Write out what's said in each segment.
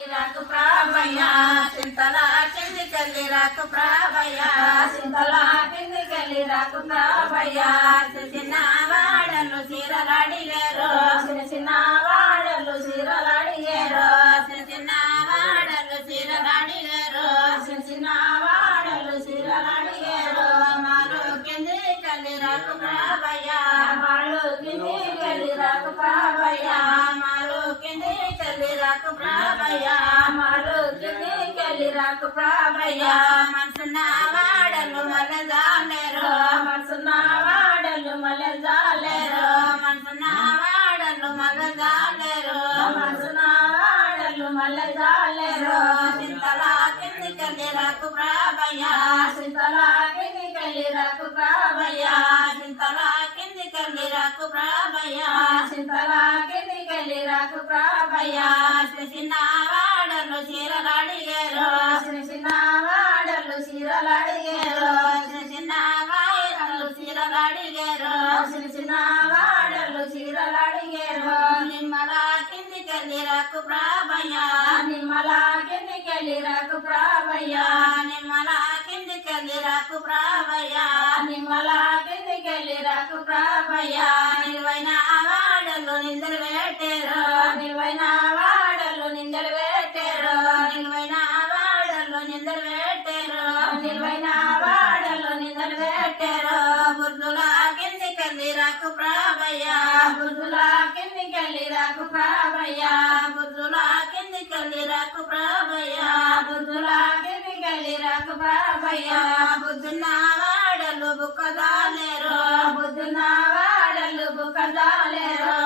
రాకు ప్రాభయ్య చింతల కిందికెళ్ళి రాకు ప్రాభయ్య చింతల కిందికెళ్ళి రాకు ప్రాభయ్య చిన్న వాడలు చీరలాడిగారు చిన్న చిన్న వాడలు చీరలాడిగారు చిన్న చిన్న వాడలు చీరలాడిగారు చిన్న చిన్న వాడలు చీరలాడిగారు మాలు కిందికెళ్ళి రాకు ప్రాభయ్య మాలు కిందికెళ్ళి రాకు రాకు ప్రాభయ్య మాలు కిందికెళ్ళి రాకు ప్రాభయ్య మనసున్న వాడలు మలజాలేరు మనసున్న వాడలు మలజాలేరు మనసున్న వాడలు మలజాలేరు మనసున్న వాడలు మలజాలేరు చింతల కిందికెళ్ళి రాకు ప్రాభయ చింతలా కింది కిందికెళ్ళి రాకు ప్రాభయ్య చింతల కిందికెళ్ళి రాకు ప్రాభయ్య చింతల కిందికెళ్ళి రాకు ప్రాభయ్య. చిన్న వాడలు చీరలాడిగారు. చిన్న చిన్న వాడలు చీరలాడిగారు. చిన్న చిన్న వాడలు చీరలాడిగారు. చిన్న చిన్న వాడలు చీరలాడిగారు. నిమ్మల కిందికెళ్ళి రాకు ప్రాభయ్య. నిమ్మల కిందికెళ్ళి రాకు ప్రాభయ్య. నిమ్మల కిందికెళ్ళి రాకు ప్రాభయ్య. నిమ్మల కిందికెళ్ళి రాకు ప్రాభయ్య. నిలువైన వాడలు నిందలు రాకు ప్రాభయ్య బుద్ధుల కిందికెళ్ళి రాకు ప్రాభయ్య బుద్ధుల బుద్ధున్న వాడలు బుక్కదాలేరు. బుద్ధున్న వాడలు బుక్కదాలేరు.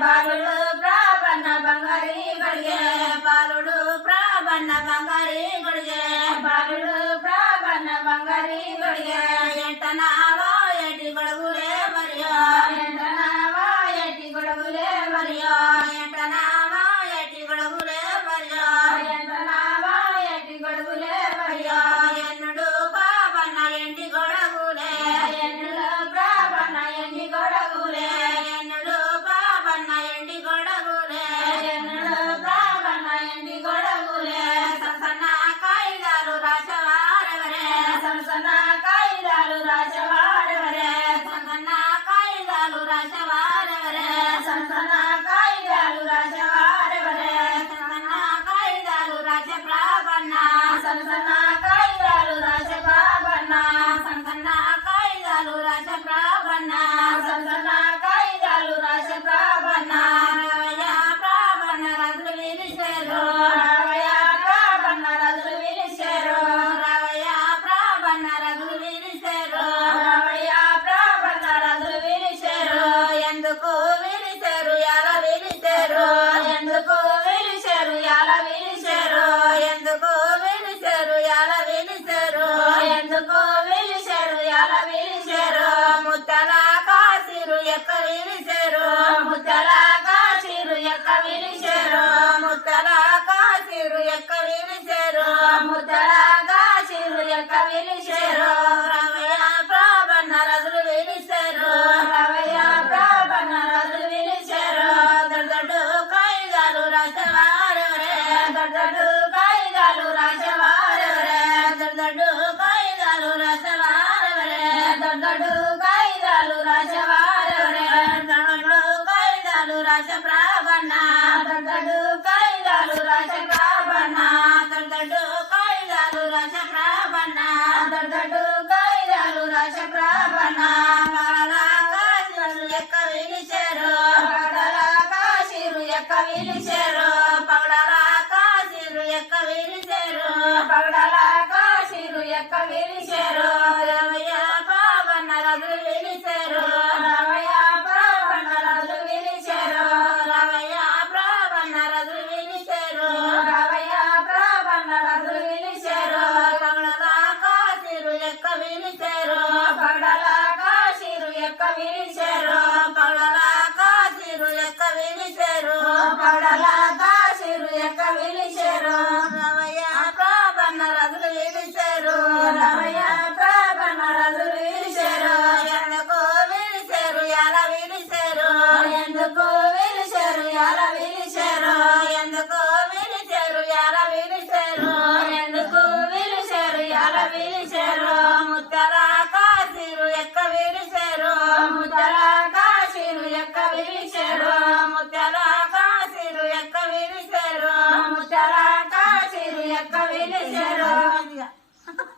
I'm a bye. కవిలిచెరో